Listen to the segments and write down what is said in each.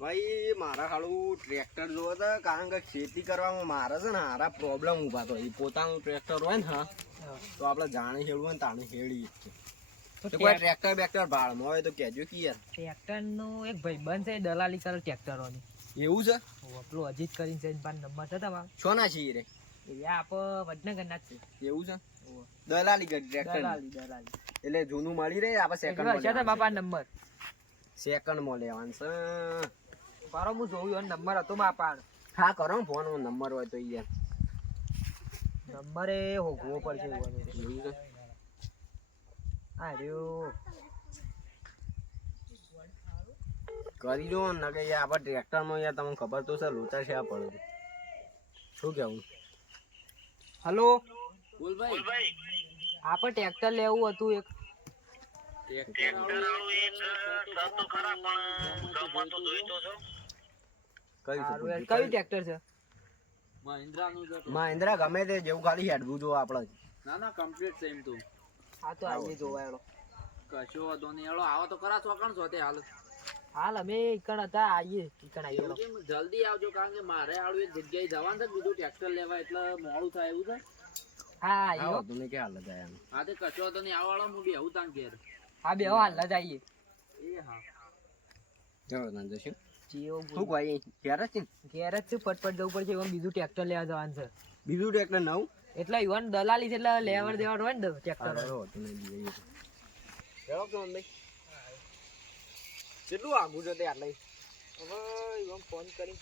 ભાઈ મારા હાલું ટ્રેક્ટર જોવો તો કારણ કે ખેતી કરવામાં મારે છે ને હારા પ્રોબ્લેમ ઊભા તો એ પોતાનું ટ્રેક્ટર હોય ને હા તો આપણે જાણે હેડવું હોય ને તાણે હેડી તો કોઈ ટ્રેક્ટર બેક્ટર ભાડમાં હોય તો કહેજો કે યાર ટ્રેક્ટર નો એક ભાઈબંધ છે દલાલી કરે ટ્રેક્ટરોની. એવું છે પેલું અજીત કરીને છે નંબર છે તમારો. છો ના છીએ રે એ આપ વડનગરના જ છે. એવું છે દલાલી કરી ટ્રેક્ટર દલાલી એટલે જૂનું મળી રહે આપણે છે સેકન્ડ બાપા નંબર સેકન્ડમાં લેવાનું છે. મારો હું જોયું નંબર હતો બાપા. હા કરો ફોન નંબર હોય તો યાર નંબર એ હોગવો પડશે. એવું છે હા રહ્યો કરી દો ને કે યાર આપણે ટ્રેક્ટરમાં યાર તમને ખબર તો છે લોચા છે આ પડે શું કેવું. હલો બોલ ભાઈ આપણે ટ્રેક્ટર લેવું હતું એક. કયું ટ્રેક્ટર છે? મહિન્દ્રા ગમે તે જેવું ખાલી હેડવું જો આપણે. ના ના કમ્પ્લીટ છે એમ તો. હા તો આવીએ જોવા એનો. કશો વાંધો નહીં એલો આવો તો ખરા ચોકણ છો તે હાલ. હાલ અમે ઈકણ હતા આવીએ ઈકણ આવીએ. કેમ જલ્દી આવજો કારણ કે મારે આડું એક જગ્યાએ જવાનું છે બીજું ટ્રેક્ટર લેવા એટલે મોડું થાય એવું છે. હા આવીએ. તમે કે હાલ જાય એમ. હા તે કશો વાંધો નહીં આવો હું બી આવું તાન ઘેર. હા બે હાલ જ આવીએ. એ હા ચાલો તાન જશું. જીઓ શું ભાઈ ઘેર જ છે ઘેર જ છે ફટફટ જવું પડશે. એમાં બીજું ટ્રેક્ટર લેવા જવાનું છે. બીજું ટ્રેક્ટર નવું એટલે યુવાન દલાલી છે એટલે લેવડ દેવડ હોય ને ટ્રેક્ટર. કેટલું આગું છે તે આટલે હવે ફોન કરીને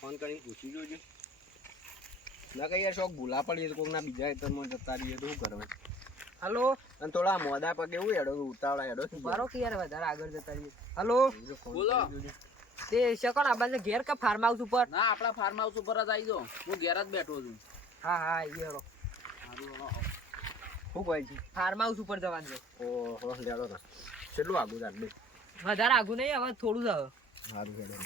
ફોન કરીને પૂછી જોજો ના કઈ યાર શોખ ભૂલા પડીએ કોઈક ના બીજા ખેતરમાં જતા રહીએ તો શું કરવાનું. હલો અને થોડા મોડા પગે એવું હેડો ઉતાવળા હેડો મારો કે યાર વધારે આગળ જતા રહીએ. હલો બોલો. તે શકન આપણને ઘેર કે ફાર્મ હાઉસ ઉપર? ના આપણા ફાર્મ હાઉસ ઉપર જ આવી જાઓ હું ઘેર જ બેઠો છું. હા હા આવીએ હેડો. શું કહે છે ફાર્મ હાઉસ ઉપર જવાનું છે. ઓહો લેડો ના કેટલું આગું છે આટલે વધારે આગું નહીં હવે થોડું જ હવે. સારું હેડો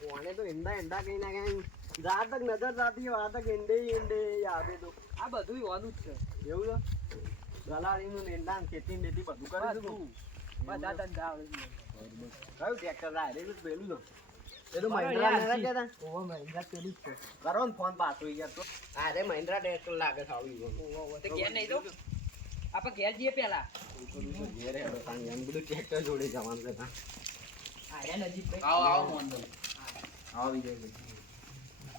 કોને તો ઈંડા ઈંડા કઈ ના કઈ જા તક નજર જાતી હોય આ તક ઈંડે ઈંડે યાદે તો આ બધું હોવાનું જ છે. એવું છે ગલાડીનું ઈંડા ખેતી બેતી બધું કરે છે તું બધા ધંધા આવડે છે. કયું ટ્રેક્ટર આ રે પેલું તો એ તો બરાબર મહિન્દ્રા યાર, લેવા ગયા તા ઓહો મહિન્દ્રા પેલું જ છે. કરો ને ફોન પાછો યાર તો આ રે મહિન્દ્રા ટ્રેક્ટર લાગે છે આવી ઓહો તે ઘેર નહીં તો આપણે ઘેર જઈએ પેલા. ઘેર હેડો તાણ એમ બધું ટ્રેક્ટર જોડે જવાનું છે તાણ આ રે નજીક ભાઈ. આવો આવો મોહન આવી જાય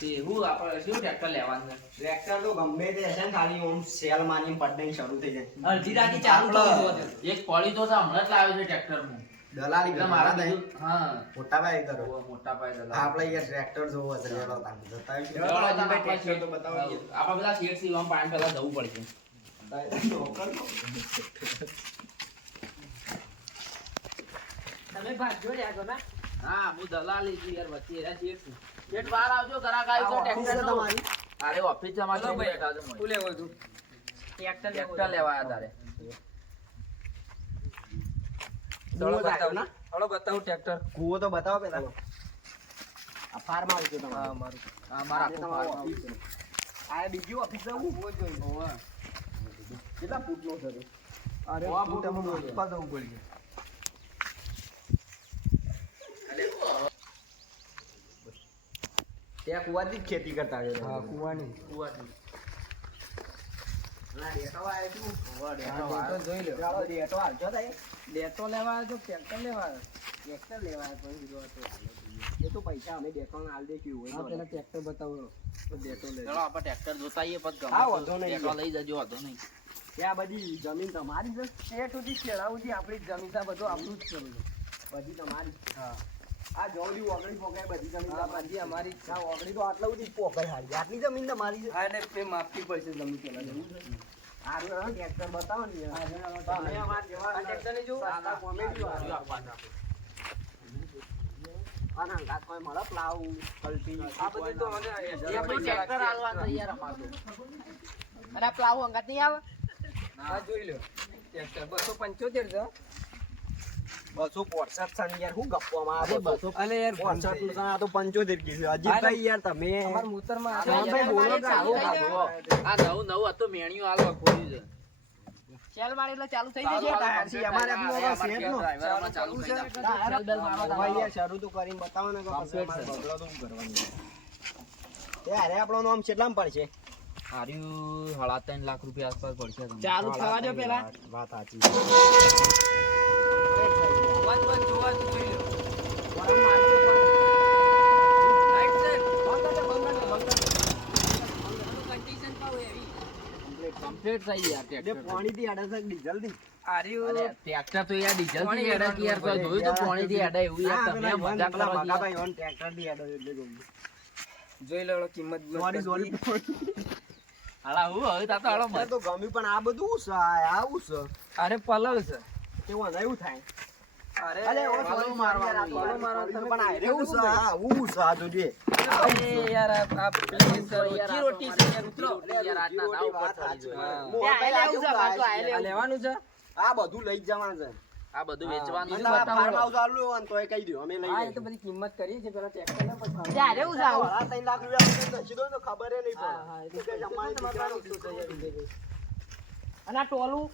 તે હું આપણે શું ટ્રેક્ટર લેવાનું છે? ટ્રેક્ટર તો ગમે તે હશે ને ખાલી ઓમ સેલ માની પડ શરૂ થઈ જાય અડધી રાતે ચાલુ થયું હતું. એક પડી તો છે, હમણાં જ લાવ્યો છે ટ્રેક્ટર હું. દલાલી એટલે મારા મારા થાય બીજું હા મોટા ભાઈ કરો બહુ મોટા પાયે દલાલ. આપણે યાર ટ્રેક્ટર જોવો છે લેડો તાણ જતા આવીશું. લેડો તાણ ભાઈ આપણે ટ્રેક્ટર તો બતાવો આપણે પેલા શેઠ સીવામાં પાણી પેલા જવું પડશે. તમે ભાગ્યો રહ્યા છો ને? હા હું દલાલી છું યાર વચ્ચે એરા શેઠ છું. શેઠ બહાર આવજો ઘરાક આવ્યો છે ઓફિસ છે ટ્રેક્ટર તમારી? અરે ઓફિસ છે અમારી. બોલો ભાઈ, બેઠા છો મોય. શું લેવું હતું? ટ્રેક્ટર ટ્રેક્ટર લેવા આવ્યા તારે. ચલો બતાવો ને. ચલો બતાવું ટ્રેક્ટર. કૂવો તો બતાવો પેલા આ ફાર્મ હાઉસ છે હા તમારું મારું. હા મારા આ આખું તમારું ફાર્મ ઓફિસ છે આ બીજી ઓફિસ છે હું હોવે. કેટલા ફૂટનો છે તે? અરે સો ફૂટ એમાં માપવા જવું પડશે. ત્યાં કુવાથી જ ખેતી કરતા છે હા કુવાની. કુવાથી. ના, ડેટો આવ્યો છું. હોવે, ડેટો હા, આવ્યો. ડેટો જોઈ લો. ચાલો, ડેટો હાલજો તાઈ. ડેટો લેવા આવ્યો તો ટ્રેક્ટર લેવા આવ્યો? ટ્રેક્ટર લેવા આવ્યો પછી કીધું આ તો હાલો. એ તો પૈસા અમે ડેટોને હાલ દઈશું હોય હા તો પેલા ટ્રેક્ટર બતાવો. તો ડેટો લઈ ચલો આપણે ટ્રેક્ટર જોતા આવીએ પછી ગમે હા, તો વાંધો નહીં. ટ્રેક્ટર લઈ જજો વાંધો નહીં. ત્યાં બધી જમીન તમારી છે શેઠ સુધી ખેડા સુધી આપણી જ જમીન છે, બધું આપણું જ છે બધું. બધી તમારી જ છે. હા આ જોડી ઓગળી પોકાય બધી જમીન હા, તમારી બધી અમારી જ છે. આ ઓગળી તો આટલા બધી પોકાય હારી આટલી જમીન તમારી છે હા એટલે તે માપવી પડશે જમીન પેલા. હારું હવે ટ્રેક્ટર બતાવો ને યાર. હા, તમે અમારા જેવા આ ટ્રેક્ટર લઈ જવું? સાદા કોમેડી વાળા. આપવાના. આના અંગાત કોઈ મળે પ્લાવ કલ્ટી આ બધું તો મને એ આપણું ટ્રેક્ટર હાલવાનું છે યાર અમારું. અને આ પ્લાવ અંગાત નહીં આવે? હા જોઈ લો ટ્રેક્ટર 275 છે. 265 છે ને યાર, હું ગપ્પામાં આ અરે 200 અલે યાર 65 નું છે, આ તો 75 કીધું. અજીતભાઈ યાર તમે અમાર મૂતરમાં આ આવે. ભાઈ બોલો કે ચાલુ આવું થઈ ભાગો. આ નવું હતું મેણિયું હાલવા ખોલ્યું છે. ચાલ મારી એટલે ચાલુ થઈ ચાલુ જશે. હાલો, ટાયર છે, અમારે આ આપણું અમારે શેઠ નું. ડ્રાઈવર આમાં ચાલુ થઈ જાય. ચાલ બેલ મારવા ભાઈ તાવ. યાર શરૂ તો કરીને બતાવો ને કે પછી અમારે બગડો તો શું કરવાનું. એ અરે આપણો નામ કેટલામાં પડશે? હાર્યું 3.5 લાખ રૂપિયા આસપાસ પડશે તમને. ચાલુ થવા દો પેલા. વાત સાચી. વન વન જોવા તો જોઈ લો. વરમ મારજો પણ. Right side. કન્ડિશન પાવ એવી કમ્પ્લીટ થઈ યાર બે ટ્રેક્ટર. પાણીથી અડે છે કે ડીઝલથી? આર્યું અરે ટ્રેક્ટર તો યાર ડીઝલ પાણી થી એડા કે યાર કોઈ જોયું તો પાણી થી એડા એવું યાર ના, તમે પેલા મજાક પેલા કરો છો યાર. મગાભાઈ ઓન ટ્રેક્ટરથી અડે એટલે ગમ્યું. જોઈ લો કિંમત સોરી હાલા હું હવે તા તો હાલો મને તો ગમ્યું પણ આ બધું શું છે? આવું છે અરે પલવ છે. કેવું એવું થાય? અરે અરે ઓ પલો સોરી મારવાનું મારવાનું પલો મારવાનું પણ તમે આ રેવું છે આ આવું છે આ જોજે. એ યાર આ પેલી રોજી રોટી છે યાર ઉતરો. યાર આજના ના ઉપર વાત ચડી સાચી. જાય. મોહનભાઈ આ કેવું લાગે છે? આ લેવાનું છે. આ બધું લઈ જ જવાનું છે. આ બધું વેચવાનું અને છે. તમારા farm house આલું હોય ને તોય કહી દો અમે લઈ હા એ તો જઈશું. બધી કિંમત કરીએ છે પેલા ટ્રેક્ટર ને પછી ત્યારે એવું છે આવું. આ 3 લાખ રૂપિયા આપણે દસી દો તો ખબર ય નહીં પડે. હા હા એ કે અમારી દીકરાનું શું થઈ જાય. અને આ ટોલું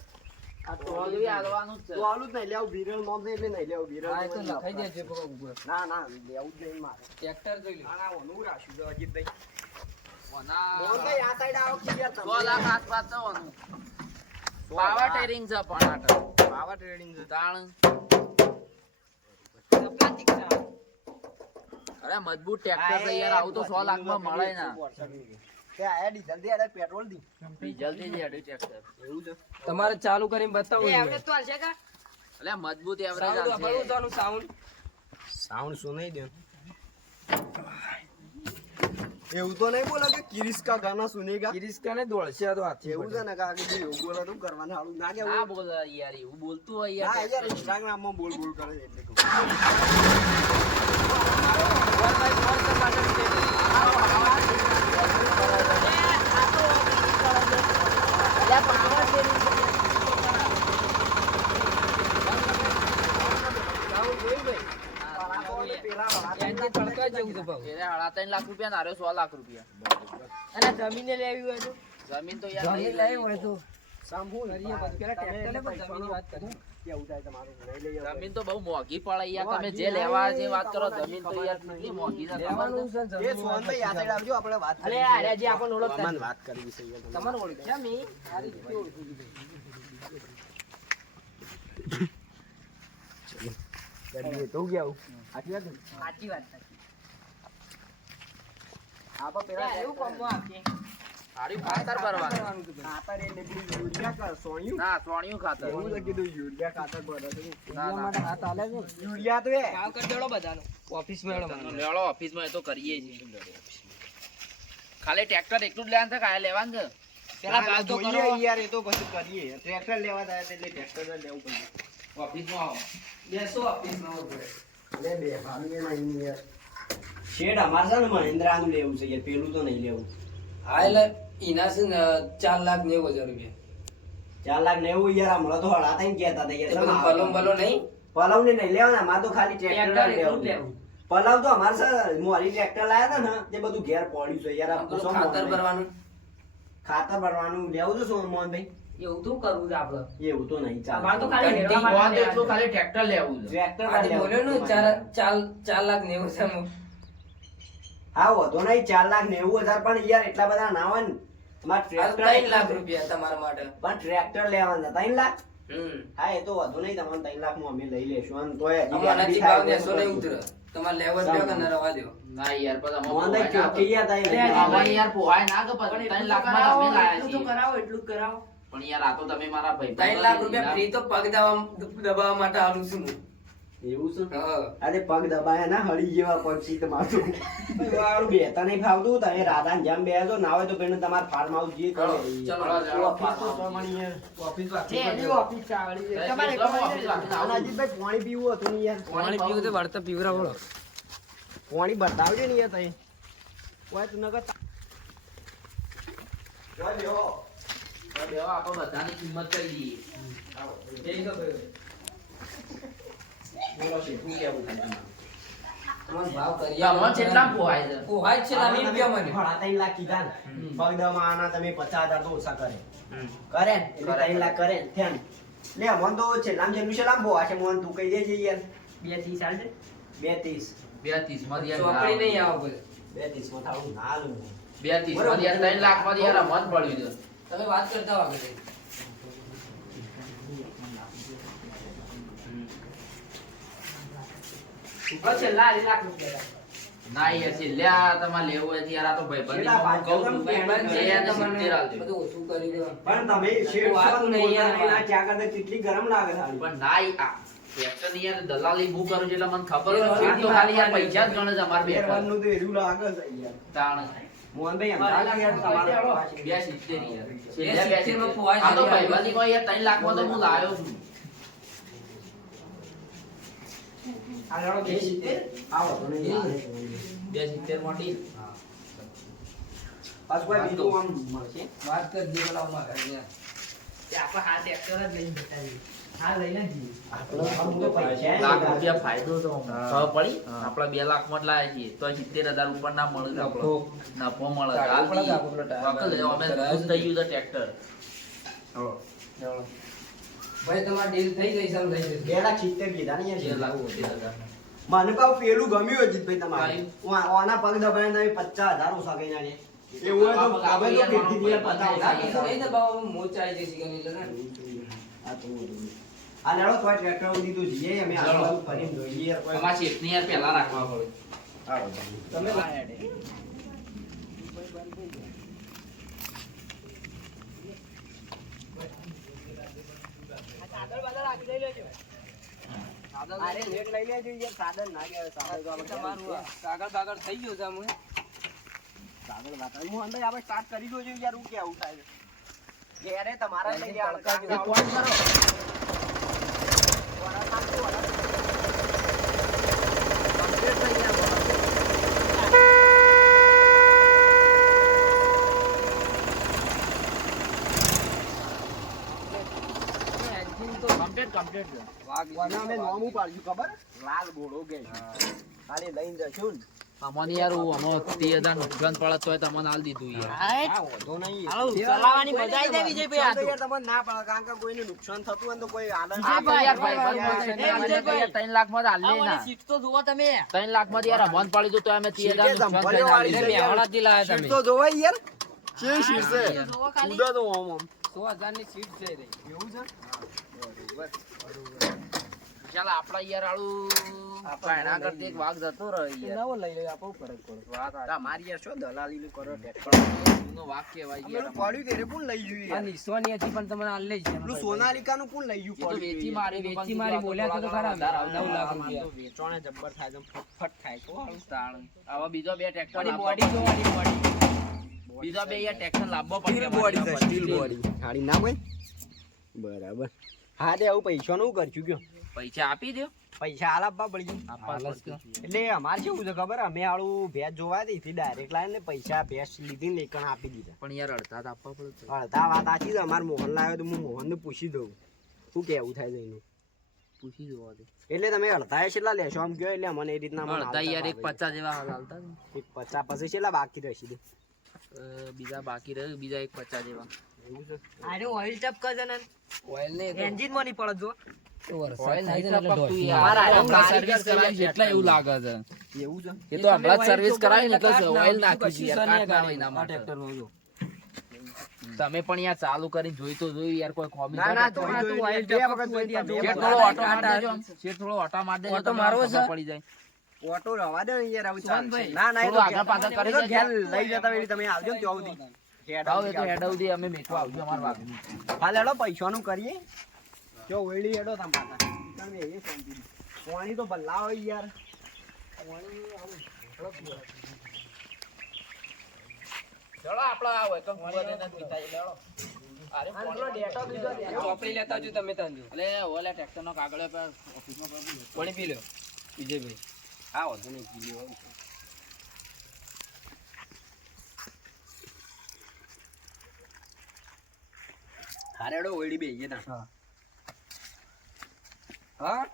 આ ટોલું હાલવાનું જ છે. તો આલું જ નહીં લેવું વિરલ નામ છે એટલે નહીં લેવું વિરલ હા એ તો નામ લખાઈ નહીં. દેજો બરો ઉપર. ના ના લેવું જ નહીં મારે. ટ્રેક્ટર જોઈ લો. ના ના ઓનું રાખ્યું છે અજીતભાઈ. ઓના મોહનભાઈ આ સાઈડ આવો કે યાર 100 લાખ આસપાસ છે ઓનું. પાવર ટેરિંગ છે પણ આ તો. પાવર ટ્રેડિંગ છે. તાણ પ્લાસ્ટિક છે. અરે મજબૂત ટ્રેક્ટર છે યાર આવું તો 100 લાખ માં મળે ના. તે આયા ડીઝલ થી આયા પેટ્રોલ થી. ડીઝલ થી જ હેડ્યું ટ્રેક્ટર. એવું છે. તમારે ચાલુ કરીને બતાવું એવરેજ તો હશે કા એટલે મજબૂત એવરેજ સાઉન્ડ આવશે. આપણું તોનું સાઉન્ડ સાઉન્ડ સુનાઈ દે. એવું તો નહીં બોલે કે કિરીશ કા ગાના સુનેગા. કિરિસ્કા ને દોડશે આ તો હાથી એવું છે ને કે આગળ જે એવું બોલે તો કરવાનું હાલું ના ના કેવું. બોલ યાર એવું બોલતું હોય ના યાર યાર ઇન્સ્ટાગ્રામ માં બોલ બોલ કરે છે એટલે કહું. એન્જિન તડકા જેવું છે ભાવ એને 3.5 લાખ રૂપિયા નાર્યો 100 લાખ રૂપિયા. અને જમીને લેવી હોય તો જમીન તો યાર જમીન નહીં લેવી હોય તો સાંભળો ને. કરીએ પછી પેલા ટ્રેક્ટરને પણ જમીનની વાત કરીએ. કેવું થાય તમારું લઈ લઈએ આપણે. જમીન તો બહુ મોંઘી પડે યાર તમે જે લેવા જે વાત કરો જમીન તો યાર કેટલી મોંઘી છે લેવાનું છે એ જમીનની વાત સોહનભાઈ આ સાઈડ આવજો આપણે વાત અરે કરીએ. અરે જે આપણને ઓળખતા અમન વાત કરવી છે યાર. તમારે ઓળખ્યા મી આ રીતે ઓળખી દીધું. કરીએ તો ગયા આટલી વાત ને? સાચી વાત છે. આપા પેલા એવું કમવા આપીએ. સારી ખાતર ભરવાનું ખાતર એટલે પેલું યુરિયા કા સોણિયું? ના સોણિયું ખાતર એવું તો કીધું યુરિયા ખાતર ભરે છે. ના, ના. માટે હાથ આલે છે. યુરિયા તો એ ભાવ કરી દેડો બધાનો ઓફિસમાં એડો મને. લેવડો ઓફિસમાં એ તો કરીએ છીએ ખાલી ટ્રેક્ટર એટલું જ લેવાનું છે કાંઈ લેવાનું છે પેલા ભાવ તો જોઈએ કરો. યાર એ તો પછી કરીએ. ટ્રેક્ટર લેવા જાય એટલે ટ્રેક્ટર જ લેવું પડે. ઓફિસમાં આવો બેસો ઓફિસમાં ઉપર. લે બે ભાડું એ નહીં યાર. શેડ અમારે છે ને મહિન્દ્રાનું લેવું છે યાર, પેલું તો નહીં લેવું. હા એટલે એના છે ને 4,90,000 રૂપિયા. 4,90,000 યાર હમણાં તો હળા થઈને કહેતા હતા એ યાર. બધું પલમ બલો નહીં પલાવ ને નહીં લેવાના, અમારે તો ખાલી ટ્રેક્ટર જ ટ્રેક્ટર એટલું જ લેવું. લેવું. પલાવ તો અમારે છે મોરી ટ્રેક્ટર લાયા હતા ને તે બધું ઘેર પડ્યું છે યાર. આ બધું શું ખાતર મોહનભાઈ? ભરવાનું ખાતર ભરવાનું લેવું છે શું મોહનભાઈ? એવું તો કરવું છે આપણે. એવું તો નહીં ચાલે. અમારે તો ખાલી કંટી લેવા હોવા તો માટે એટલું ખાલી ટ્રેક્ટર લેવું છે ટ્રેક્ટર જ આજે લેવું. બોલ્યો ને 4,90,000 હા વધો નહીં 4,90,000 પણ યાર એટલા બધા ના હોય ને. અમારે ટ્રેક્ટર 3 લાખ રૂપિયા તમારા માટે. પણ ટ્રેક્ટર લેવાના 3 લાખ. હમ હા એ તો વધુ નહીં, તમને 3 લાખમાં અમે લઈ લેશું. અને તોય હજી અમારાથી વ્યાજબી ભાવ થાય દેશો નહીં ઉતરે. તમારે લેવા જ દો કે ના રવા દો. ના યાર પછી અમે મોહનભાઈ પોહાય ના ચોકી યાર કે- થાય. અમે યાર પોહાય ના કે પછી 3 લાખમાં તમે લાયા છીએ કરાવો એટલું જ કરાવો. પણ યાર આ તો તમે મારા ભાઈ 3 લાખ રૂપિયા ફ્રી તો પગ દબાવવા માટે આલું છું હું. એવું છે? હા. અરે પગ દબાયા ના હળી જેવા પગ છે તમારું. વાળું બેતા નહીં ફાવતું. તમે રાધાને જેમ બેસો ના હોય તો પેલું તમારા ફાર્મ હાઉસ જે કરે ચલો, એ. ચલો. ઓફિસ તો પ્રમાણે યાર. ઓફિસ વાંચી પડે. ઓફિસ ચાવડી છે. તમારે તમારે અને અજીતભાઈ પાણી પીવું હતું ને યાર. પાણી પીવું તો વળતા પીવરા બોલો. પાણી બતાવજો ને યાર તઈ. ઓય તું નકર જો લ્યો. દેવા આપણે બધાની કિંમત કરી દઈએ બોલો શેઠું કેવું થાય તમારું? તમારો ભાવ કરીએ. તમને કેટલા પોહાય છે? પોહાય જ છે લાવી તમે રૂપિયા મને. ભણા 3 લાખ કીધા ને પગ દમાં આના તમે 50,000 તો ઓછા કરે હમ. કરે ને એટલે 3 લાખ કરે ને થયા ને. લે મન તો છેલ્લામાં છેલ્લું છે લાંબો આ છે મોહન તું કહી દેજે યાર 230 ચાલશે? 32 32 માં યાર ચોકડી નહીં આવે બોલે. 32 માં થાવું ના લઉં 32 માં યાર 3 લાખ માં યાર મન પડ્યું છે. તમે વાત કરતા હો આગળ. છેલ્લા 2 લાખ રૂપિયા. ના યાર છે લ્યા તમારે લેવું હોય તો યાર આ તો ભાઈબંધી કેટલા માં કહું છું ભાઈબંધ જે એને 70 આલજો. બધું ઓછું કરી દો. પણ તમે શેઠ વાત છો ને નહીં યાર. પોતાની ના ચા કરતા કેટલી ગરમ લાગે થાળી. પણ ના આ ટ્રેક્ટર ની યાર દલાલી હું કરું છું એટલે મને ખબર હોય શેઠ તો ખાલી યાર પૈસા જ ગણે છે અમાર બે પહેરવાનું તો એવું લાગે છે યાર. તાણ મોહનભાઈ એમ લાગે યાર તમારા પાસે. 270 યાર. 270 માં પોહાય આ તો છે. ભાઈબંધી માં યાર 3 લાખ માં તો હું લાવ્યો છું. આ લડો 270. આવો તો નહીં લાગે. 270 માં deal. પાછું કોઈ બીજું આમ મળશે. વાત કરી દે બોલા અમારે અહીંયા. તે આપણે હા ટ્રેક્ટર જ લઈને જતા રહીએ. હા લઈને જ જઈએ. આમ તો પૈસા લાખ નહીં રૂપિયા ફાયદો તો ખબર પડી આપડા 2 લાખ માં જ લાયા છીએ તો 70,000 ઉપર ના મળે તો આપણો નફો મળે હાલ આપણે તો આપણો વકલ લે, અમે ખુશ થઈ ગયું છે ટ્રેક્ટર ચલો. ભાઈ તમારી ડીલ થઈ ગઈ છે લઈ જજો. 2,70,000 કીધા ને યાર. 2,70,000 મને પાછું પેલું ગમ્યું અજીતભાઈ તમારે. કયું? આના પગ દબાઈને તમે 50,000 ઓછા કહી નાખે. એવું હોય તો આપણે આપણે તો યાર ભેગી યાર માણસો પતાવો. ના, તો નહીં ને બાબા, મોચ આવી જશે કે નહીં લગન. આ તો આ લેડો તો ટ્રેક્ટર ઉડી તો જઈએ અમે ચલો. આજુબાજુ ફરીને જોઈએ યાર કોઈ. અમારા શેઠની યાર પહેલા રાખવા પડે આવો તમે. અરે લેટ લઈ લેજો યાર. સાધન ના કહેવાય. સાધન તો આપણે તમારું કાગળ બાગળ થઈ ગયું છે આમ. સાધન વાતા. હું અંદર આપણે સ્ટાર્ટ કરી દો યાર. હું કેવું થાય છે ઘેરે તમારા લઈ એક લેવાનું. ફોન કરો. કમ્પ્લીટ થઈ ગયા. કમ્પ્લીટ કમ્પ્લીટ છે વાઘ અમે નામ ઉપાડ્યું ખબર? લાલ ઘોડો કે ખાલી લઈને જશું ને. તમને યાર હું આમાં 30,000 નુકસાન પડે તોય તમને આલ દીધું યાર હા, વાંધો નહીં. ચલાવવાની મજા આવી જાય વિજયભાઈ આ તો. યાર તમને ના પડે કારણ કે કોઈને નુકસાન થતું હોય ને તો કોઈ આનંદ આ તો યાર ભાઈ વિજયભાઈ. 3 લાખ માં આલ લે ના સીટ તો જુઓ તમે. 3 લાખ માં યાર અમન પડી તો અમે 30,000 નુકસાન થઈને આલી શીટે દે. મેહોણાથી લાયા તમે. શીટ તો જોવાય યાર. કેવી શીટ છે? જુઓ ખાલી. ઉડા તો આમ આમ. 100,000 ની સીટ છે રે. એવું છે? ચાલ આપડા યાર આળું પાયણા કરતી એક વાઘ જતો રહ્યો યાર નવો લઈ લે આપણો ફરક પડે. વાત આ તમારી યાર શું દલાલી નું કરો ટ્રેક્ટર. નો વાઘ કહેવાય પેલું યાર પડ્યું ત્યારે કોણ લઈ ગયું આ યાર? નિસ્વાની હતી પણ તમને આ લઈ જાય. પેલું સોનાલિકાનું કોણ લઈ ગયું એ તો પડ્યું વેચી યાર? મારી વેચી મારી બોલ્યા તો ખરા. 9 લાખ રૂપિયા. વેચવાને જબ્બર થાય છે, ફટફટ થાય છે. તાણ. હવે બીજો બે ટ્રેક્ટર આની લાવવા બોડી જો પડશે. આની બોડી. બીજો બે યાર ટ્રેક્ટર લાવવો પડશે સ્ટીલ બોડી છે, સ્ટીલ બોડી. હાડી ના ભાઈ? બરાબર. હા તે આવું પૈસાનું કરશું કયો? પૈસા આપી દો પૈસા હાલ આપવા પડી જાય. આપવા જ પડશે. એટલે અમારે કેવું છે ખબર? અમે આળું ભેંસ જોવા હતી ડાયરેક્ટ લાવીને ને પૈસા ભેંસ લીધી ને એકણ આપી દીધા. પણ યાર અડધા તો આપવા પડે તો. અડધા વાત સાચી છે. અમારે મોહન લાવ્યો તો હું મોહનને પૂછી દઉં શું કેવું થાય છે એનું. પૂછી જોવા દે એટલે તમે અડધા કેટલા લેશો આમ કયો? એટલે મને એ રીતના મને અડધા યાર એક હાલતા 50 જેવા હાલ હાલતા ને. એક 50 પછી કેટલા બાકી રહેશે દે? બીજા બાકી રહ્યું બીજા એક 50 જેવા એવું છે? આને ઓઇલ ટપકા છે ને. ઓઇલ ને એન્જિન માં નહીં પડે જો. ઓઇલ નહીં થાય છે ટપકતું એટલે યાર. અમારા હમણાં કારીગર સર્વિસ કરાવી છે એટલે એવું લાગે છે એવું છે? એ તો હમણાં જ સર્વિસ કરાવી ને એટલે કાટ ના ઓઇલ નાખ્યું નાખ્યું છે યાર કાટ ના હોય એના માટે. ટ્રેક્ટરમાં જો. તમે પણ યાર ચાલુ કરીને જોઈ તો જોયું યાર કોઈ કોમી ના ના તો જોઈ જોઈ ઓઇલ બે વખત ટપકતું હોય જોઈ ત્યાં બે જો. વખત. થોડો ઓટો માર દેજો આમ. શેઠ થોડો ઓટો માર દેજો ઓટો તમને મારવો ખબર છે? પડી જાય ઓટો રવા દે ને યાર આવું ચાલશે. સુમનભાઈ, ના ના એ થોડું તો આગળ પાછળ કરી એ તો દેજો. ઘેર લઈ જતા વેળી તમે આવજો ને ત્યાં સુધી. આવો એ તો હેડવદી અમે મેકવા આવજો અમાર વાગનું. હાલ હેડો પૈસાનું કરીએ. જો વેળી હેડો તમ પાછા. તમે એ શાંતિ. પાણી તો ભલ્લા હોય યાર. ચલો આપડા હોય કમ કુવાને ન પીતા એ લેડો. અરે આ પેલો ડેટો બીજો દે. ચોપડી લેતા આવજો તમે ત્યાં જો. એટલે ઓલા ટ્રેક્ટર નો કાગળ પર ઓફિસમાં કરી પાણી પી લો વિજયભાઈ. હા વાંધો નહીં પીજો. હારે હેડો વેળી બેહીએ ના. હા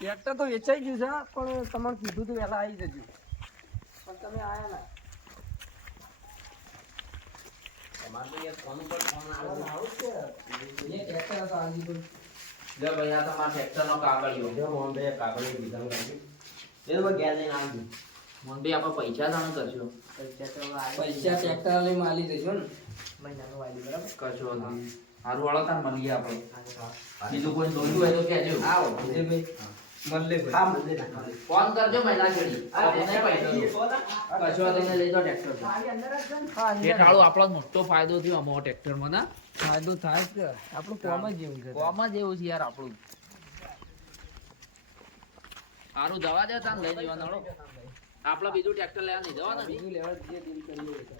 ટ્રેક્ટર તો વેચાઈ ગયું છે પણ તમારે કીધું તો વહેલા આવી જજો પણ તમે આયા ના તમારે તો યાર ફોન ઉપર ફોન આવે છે. આવું જ છે એ ટ્રેક્ટર હતો આજે તો જો ભાઈ આ તમારા ટ્રેક્ટરનો કાગળિયો જો મોહન ભાઈ કાગળ વિધાન કર્યું એ તો ગેર લઈને આવી મોહનભાઈ આપણે પૈસા દાણ કરશો પૈસા ટ્રેક્ટર લઈ માલી દેજો ને મહિનાનો વાલી બરાબર કરશો સારું વાળો તાર મળીએ આપણે બીજું કોઈ જોયું હોય તો કહેજો આવો વિજયભાઈ મળલે હા મને ના ફોન કરજો મહિના છેડી આ નહીં પૈસા કશો તમે લઈ જાઓ ટ્રેક્ટર એ ટાળું આપણો મોટો ફાયદો થયો અમારો ટ્રેક્ટરમાં ના ફાયદો થાય જ કે આપણું કોમ જ જેવું છે કોમ જ એવું છે યાર આપણું સારું જવા દે તાન લઈ જવાનો હળો. આપણે બીજું ટ્રેક્ટર લેવા નહીં જવાના બીજું લેવા જે દિલ કરીએ એ કરે.